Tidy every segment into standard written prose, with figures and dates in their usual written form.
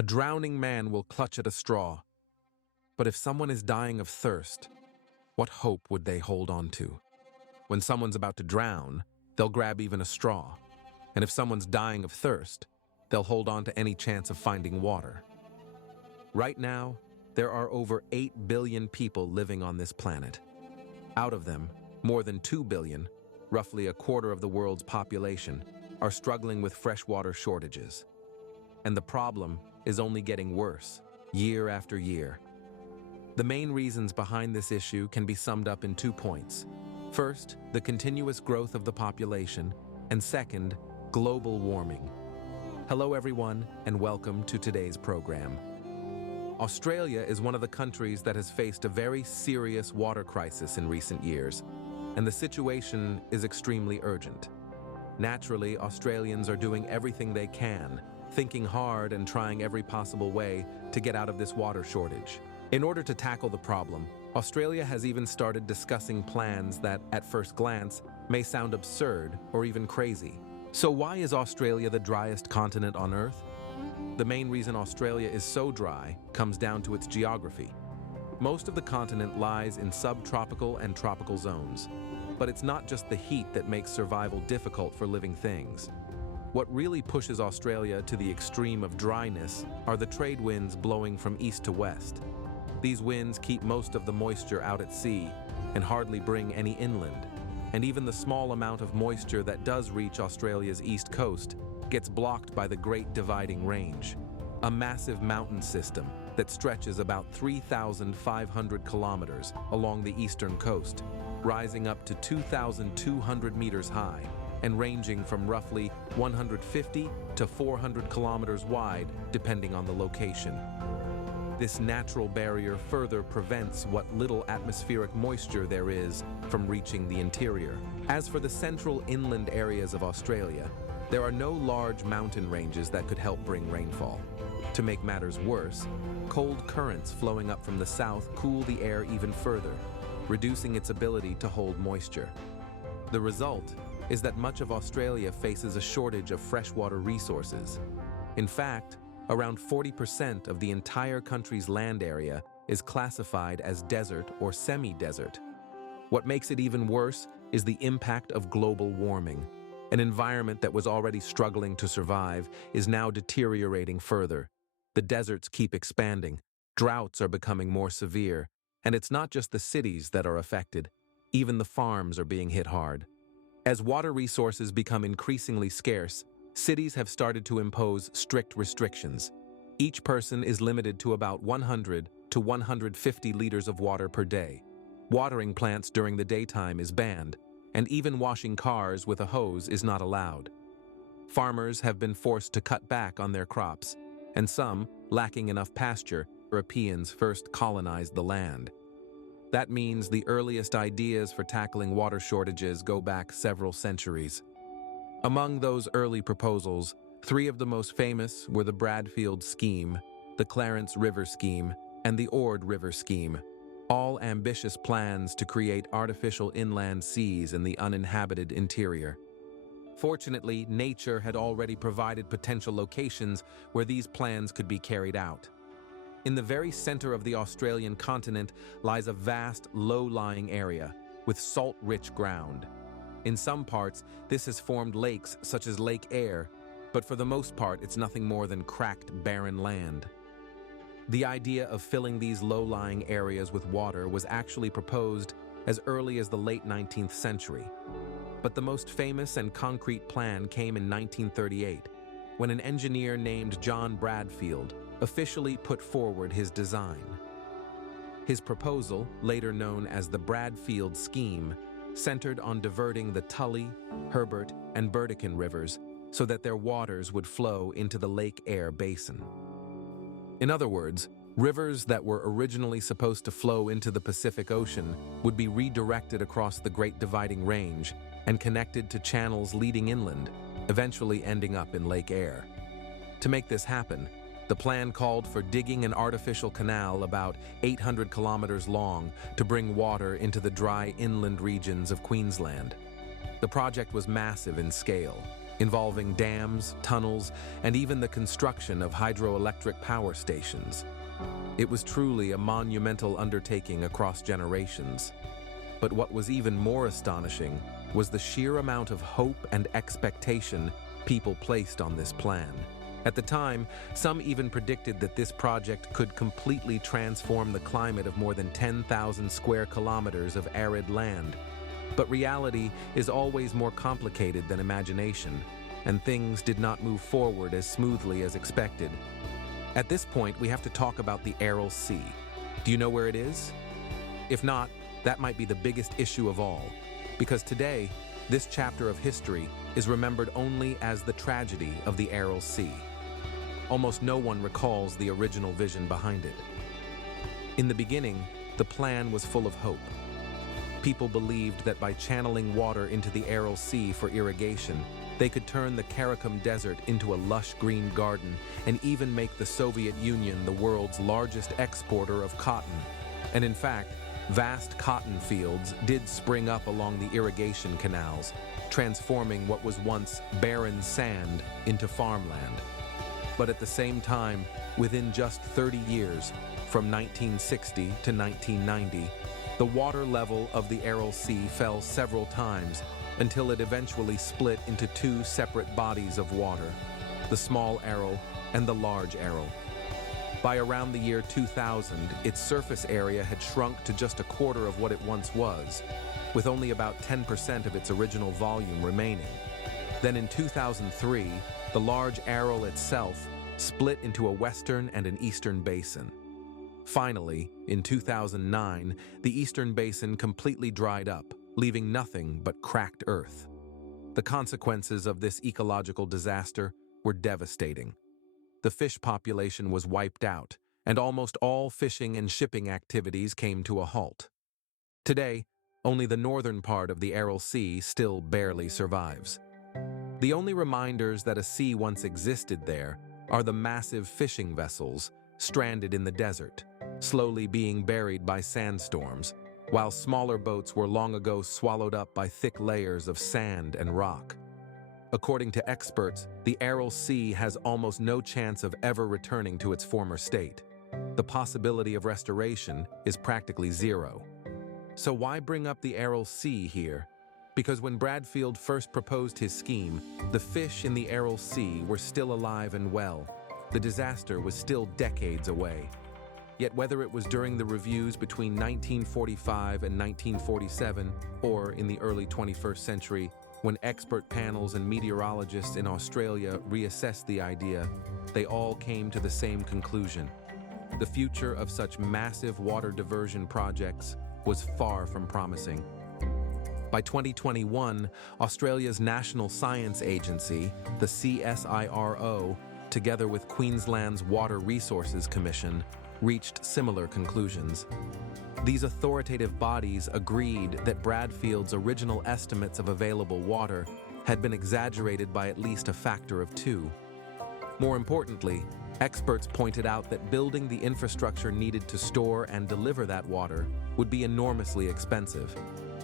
A drowning man will clutch at a straw. But if someone is dying of thirst, what hope would they hold on to? When someone's about to drown, they'll grab even a straw. And if someone's dying of thirst, they'll hold on to any chance of finding water. Right now, there are over 8 billion people living on this planet. Out of them, more than 2 billion, roughly a quarter of the world's population, are struggling with freshwater shortages. And the problem is only getting worse, year after year. The main reasons behind this issue can be summed up in 2 points. First, the continuous growth of the population, and second, global warming. Hello everyone, and welcome to today's program. Australia is one of the countries that has faced a very serious water crisis in recent years, and the situation is extremely urgent. Naturally, Australians are doing everything they can, thinking hard and trying every possible way to get out of this water shortage. In order to tackle the problem, Australia has even started discussing plans that, at first glance, may sound absurd or even crazy. So why is Australia the driest continent on Earth? The main reason Australia is so dry comes down to its geography. Most of the continent lies in subtropical and tropical zones. But it's not just the heat that makes survival difficult for living things. What really pushes Australia to the extreme of dryness are the trade winds blowing from east to west. These winds keep most of the moisture out at sea and hardly bring any inland. And even the small amount of moisture that does reach Australia's east coast gets blocked by the Great Dividing Range, a massive mountain system that stretches about 3,500 kilometers along the eastern coast, rising up to 2,200 meters high and ranging from roughly 150 to 400 kilometers wide, depending on the location. This natural barrier further prevents what little atmospheric moisture there is from reaching the interior. As for the central inland areas of Australia, there are no large mountain ranges that could help bring rainfall. To make matters worse, cold currents flowing up from the south cool the air even further, reducing its ability to hold moisture. The result is that much of Australia faces a shortage of freshwater resources. In fact, around 40% of the entire country's land area is classified as desert or semi-desert. What makes it even worse is the impact of global warming. An environment that was already struggling to survive is now deteriorating further. The deserts keep expanding, droughts are becoming more severe, and it's not just the cities that are affected. Even the farms are being hit hard. As water resources become increasingly scarce, cities have started to impose strict restrictions. Each person is limited to about 100 to 150 liters of water per day. Watering plants during the daytime is banned, and even washing cars with a hose is not allowed. Farmers have been forced to cut back on their crops, and some, lacking enough pasture, Europeans first colonized the land. That means the earliest ideas for tackling water shortages go back several centuries. Among those early proposals, 3 of the most famous were the Bradfield Scheme, the Clarence River Scheme, and the Ord River Scheme, all ambitious plans to create artificial inland seas in the uninhabited interior. Fortunately, nature had already provided potential locations where these plans could be carried out. In the very center of the Australian continent lies a vast, low-lying area with salt-rich ground. In some parts, this has formed lakes such as Lake Eyre, but for the most part, it's nothing more than cracked, barren land. The idea of filling these low-lying areas with water was actually proposed as early as the late 19th century. But the most famous and concrete plan came in 1938, when an engineer named John Bradfield officially put forward his design. His proposal, later known as the Bradfield Scheme, centered on diverting the Tully, Herbert, and Burdekin rivers so that their waters would flow into the Lake Eyre basin. In other words, rivers that were originally supposed to flow into the Pacific Ocean would be redirected across the Great Dividing Range and connected to channels leading inland, eventually ending up in Lake Eyre. To make this happen, the plan called for digging an artificial canal about 800 kilometers long to bring water into the dry inland regions of Queensland. The project was massive in scale, involving dams, tunnels, and even the construction of hydroelectric power stations. It was truly a monumental undertaking across generations. But what was even more astonishing was the sheer amount of hope and expectation people placed on this plan. At the time, some even predicted that this project could completely transform the climate of more than 10,000 square kilometers of arid land. But reality is always more complicated than imagination, and things did not move forward as smoothly as expected. At this point, we have to talk about the Aral Sea. Do you know where it is? If not, that might be the biggest issue of all, because today, this chapter of history is remembered only as the tragedy of the Aral Sea. Almost no one recalls the original vision behind it. In the beginning, the plan was full of hope. People believed that by channeling water into the Aral Sea for irrigation, they could turn the Karakum Desert into a lush green garden and even make the Soviet Union the world's largest exporter of cotton. And in fact, vast cotton fields did spring up along the irrigation canals, transforming what was once barren sand into farmland. But at the same time, within just 30 years, from 1960 to 1990, the water level of the Aral Sea fell several times until it eventually split into two separate bodies of water, the small Aral and the large Aral. By around the year 2000, its surface area had shrunk to just a quarter of what it once was, with only about 10% of its original volume remaining. Then in 2003, the large Aral itself split into a western and an eastern basin. Finally, in 2009, the eastern basin completely dried up, leaving nothing but cracked earth. The consequences of this ecological disaster were devastating. The fish population was wiped out, and almost all fishing and shipping activities came to a halt. Today, only the northern part of the Aral Sea still barely survives. The only reminders that a sea once existed there are the massive fishing vessels stranded in the desert, slowly being buried by sandstorms, while smaller boats were long ago swallowed up by thick layers of sand and rock. According to experts, the Aral Sea has almost no chance of ever returning to its former state. The possibility of restoration is practically zero. So why bring up the Aral Sea here? Because when Bradfield first proposed his scheme, the fish in the Aral Sea were still alive and well. The disaster was still decades away. Yet whether it was during the reviews between 1945 and 1947, or in the early 21st century, when expert panels and meteorologists in Australia reassessed the idea, they all came to the same conclusion. The future of such massive water diversion projects was far from promising. By 2021, Australia's National Science Agency, the CSIRO, together with Queensland's Water Resources Commission, reached similar conclusions. These authoritative bodies agreed that Bradfield's original estimates of available water had been exaggerated by at least a factor of 2. More importantly, experts pointed out that building the infrastructure needed to store and deliver that water would be enormously expensive,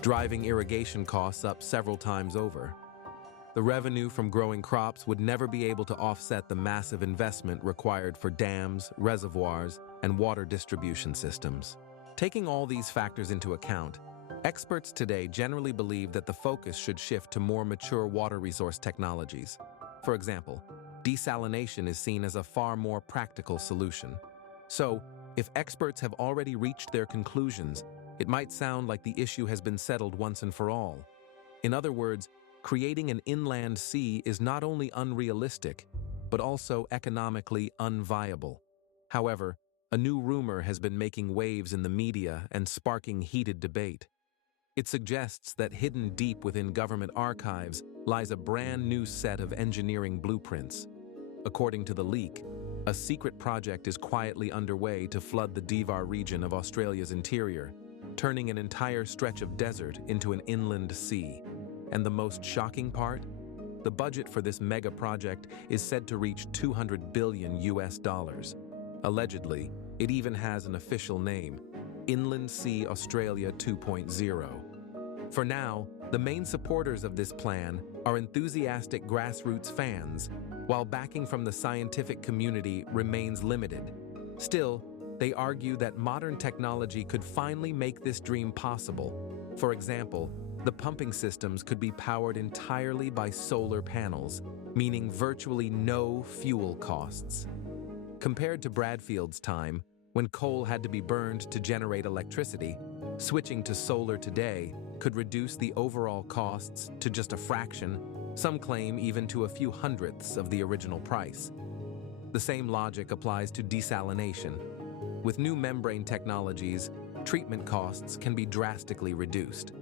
driving irrigation costs up several times over. The revenue from growing crops would never be able to offset the massive investment required for dams, reservoirs, and water distribution systems. Taking all these factors into account, experts today generally believe that the focus should shift to more mature water resource technologies. For example, desalination is seen as a far more practical solution. So, if experts have already reached their conclusions, it might sound like the issue has been settled once and for all. In other words, creating an inland sea is not only unrealistic, but also economically unviable. However, a new rumor has been making waves in the media and sparking heated debate. It suggests that hidden deep within government archives lies a brand new set of engineering blueprints. According to the leak, a secret project is quietly underway to flood the Devar region of Australia's interior, turning an entire stretch of desert into an inland sea. And the most shocking part? The budget for this mega project is said to reach $200 billion. Allegedly, it even has an official name, Inland Sea Australia 2.0. For now, The main supporters of this plan are enthusiastic grassroots fans, while backing from the scientific community remains limited. Still, they argue that modern technology could finally make this dream possible. For example, the pumping systems could be powered entirely by solar panels, meaning virtually no fuel costs. Compared to Bradfield's time, when coal had to be burned to generate electricity, switching to solar today could reduce the overall costs to just a fraction, some claim even to a few hundredths of the original price. The same logic applies to desalination. With new membrane technologies, treatment costs can be drastically reduced.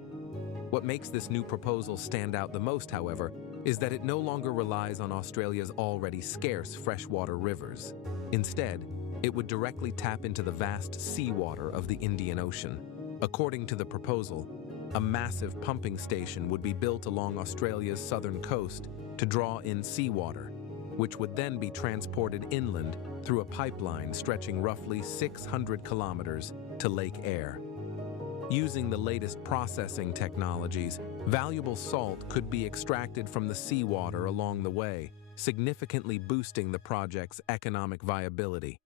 What makes this new proposal stand out the most, however, is that it no longer relies on Australia's already scarce freshwater rivers. Instead, it would directly tap into the vast seawater of the Indian Ocean. According to the proposal, a massive pumping station would be built along Australia's southern coast to draw in seawater, which would then be transported inland through a pipeline stretching roughly 600 kilometers to Lake Eyre. Using the latest processing technologies, valuable salt could be extracted from the seawater along the way, significantly boosting the project's economic viability.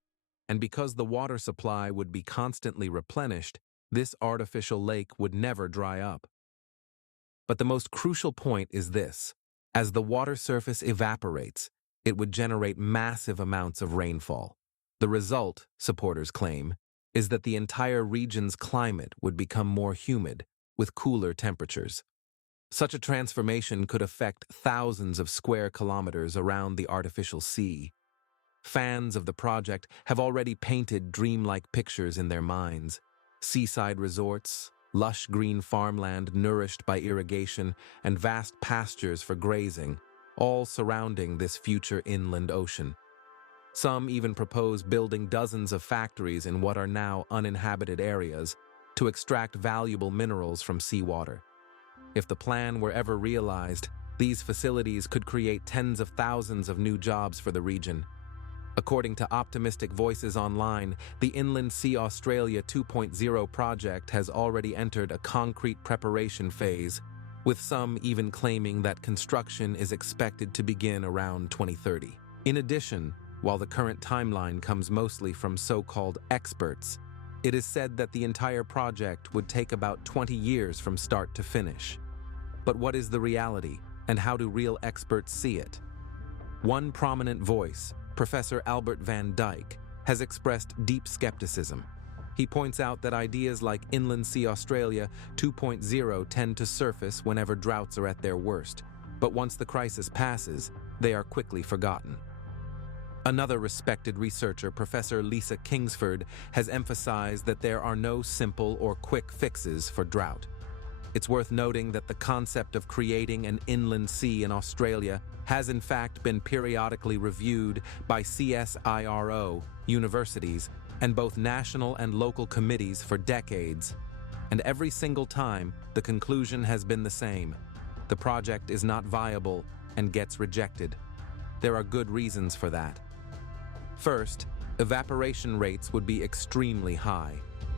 And because the water supply would be constantly replenished, this artificial lake would never dry up. But the most crucial point is this: as the water surface evaporates, it would generate massive amounts of rainfall. The result, supporters claim, is that the entire region's climate would become more humid, with cooler temperatures. Such a transformation could affect thousands of square kilometers around the artificial sea. Fans of the project have already painted dreamlike pictures in their minds: seaside resorts, lush green farmland nourished by irrigation, and vast pastures for grazing, all surrounding this future inland ocean. Some even propose building dozens of factories in what are now uninhabited areas to extract valuable minerals from seawater. If the plan were ever realized, these facilities could create tens of thousands of new jobs for the region. According to optimistic voices online, the Inland Sea Australia 2.0 project has already entered a concrete preparation phase, with some even claiming that construction is expected to begin around 2030. In addition, while the current timeline comes mostly from so-called experts, it is said that the entire project would take about 20 years from start to finish. But what is the reality, and how do real experts see it? One prominent voice, Professor Albert van Dijk, has expressed deep skepticism. He points out that ideas like Inland Sea Australia 2.0 tend to surface whenever droughts are at their worst, but once the crisis passes, they are quickly forgotten. Another respected researcher, Professor Lisa Kingsford, has emphasized that there are no simple or quick fixes for drought. It's worth noting that the concept of creating an inland sea in Australia has in fact been periodically reviewed by CSIRO, universities, and both national and local committees for decades. And every single time, the conclusion has been the same: the project is not viable and gets rejected. There are good reasons for that. First, evaporation rates would be extremely high,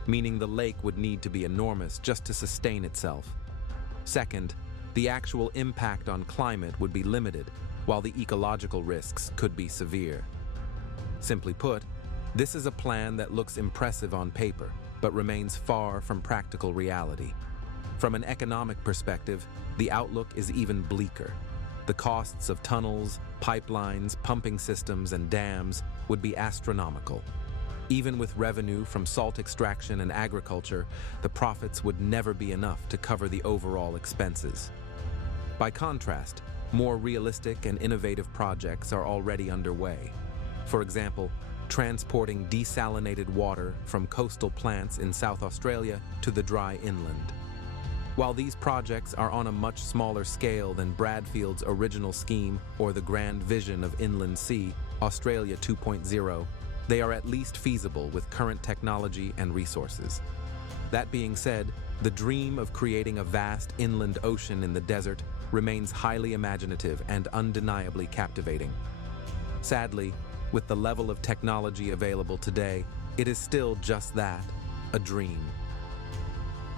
meaning the lake would need to be enormous just to sustain itself. Second, the actual impact on climate would be limited, while the ecological risks could be severe. Simply put, this is a plan that looks impressive on paper, but remains far from practical reality. From an economic perspective, the outlook is even bleaker. The costs of tunnels, pipelines, pumping systems, and dams would be astronomical. Even with revenue from salt extraction and agriculture, the profits would never be enough to cover the overall expenses. By contrast, more realistic and innovative projects are already underway. For example, transporting desalinated water from coastal plants in South Australia to the dry inland. While these projects are on a much smaller scale than Bradfield's original scheme or the grand vision of Inland Sea Australia 2.0, they are at least feasible with current technology and resources. That being said, the dream of creating a vast inland ocean in the desert remains highly imaginative and undeniably captivating. Sadly, with the level of technology available today, it is still just that, a dream.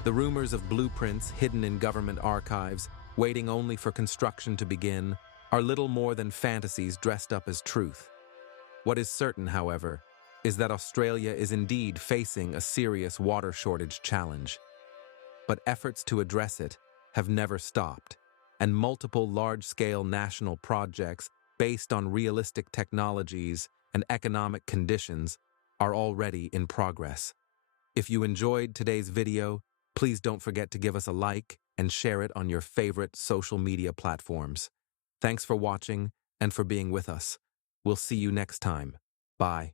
The rumors of blueprints hidden in government archives, waiting only for construction to begin, are little more than fantasies dressed up as truth. What is certain, however, is that Australia is indeed facing a serious water shortage challenge. But efforts to address it have never stopped, and multiple large-scale national projects based on realistic technologies and economic conditions are already in progress. If you enjoyed today's video, please don't forget to give us a like and share it on your favorite social media platforms. Thanks for watching and for being with us. We'll see you next time. Bye.